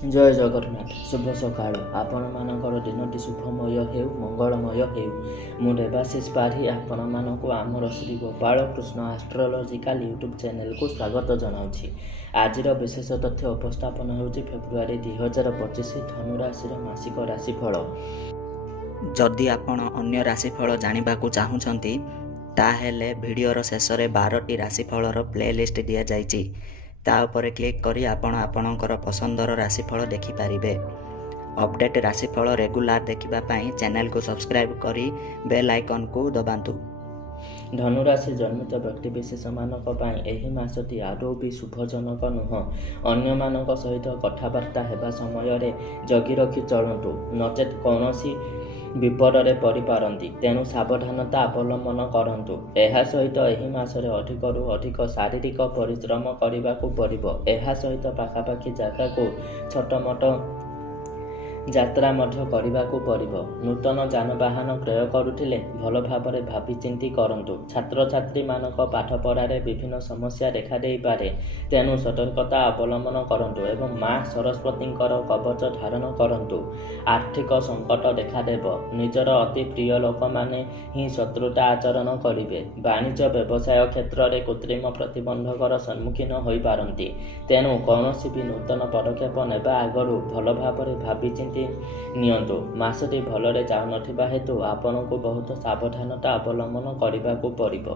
जय जगन्नाथ शुभ सकाळ आपण मानकर दिनटी शुभमय हेउ मंगलमय हेउ मु देवाशीष पाढ़ी आपण मानक आमर Shri Gopal Krishna astrological YouTube channel को स्वागत जनाउछि। आज विशेष तथ्य उपस्थापन होउछि फेब्रुआरी 2025 धनुराशि मासिक राशिफल। जदि आपण अन्य राशिफल जानिबाकू चाहुछंती ताहेले वीडियोर शेषरे 12टी राशिफलर प्लेलिस्ट दिया जाइछि। ता उपरे क्लिक करी आपण आपणकर पसंदर राशिफल देखि पारिबे। अपडेट राशिफल रेगुलार देखिबा पई चैनल को सब्सक्राइब करी बेल आइकन को दबांतु। धनुराशि जन्मित व्यक्ति विशेष मानक पई एही मासटी आदौ भी शुभजनक नुह। अन्य मानक सहित कथबार्ता हेबा समय रे जगी रखी चलंतु, नचेत कौनसी विपदरे पड़ी पारंती, तेणु सावधानता अवलंबन करंतु। एहा सहित एही मासरे अधिकरू अधिक शारीरिक परिश्रम करिबाकू पड़िबो। एहा सहित पाखापाखि जागा को छोट मोट यात्रा मध्य करिबाकू पड़िबो। नूतन जानवाहन क्रय करुथिले भल भाबरे भाबी चिंती करंतु। छात्र छात्री मानक पाठ पढ़ारे विभिन्न समस्या देखा देई पारे, तेणु सतर्कता अवलंबन करंतु एवं माँ सरस्वतींकर कवच धारण करंतु। आर्थिक संकट देखा देबो। निजर अति प्रिय लोक माने ही शत्रुता आचरण करिवे। वाणिज्य व्यवसाय क्षेत्र में कृत्रिम प्रतिबंधकर सम्मुखीन होई पारंती, तेणु कौनसी भी नूतन पदक्षेप नेबा आगरू भल भाबरे भाबी चिंती नियंतु। मासटी भलरे जाउ नथिबा हेतु आपनकु बहुत सावधानता अवलंबन करिबाकू पड़िबो।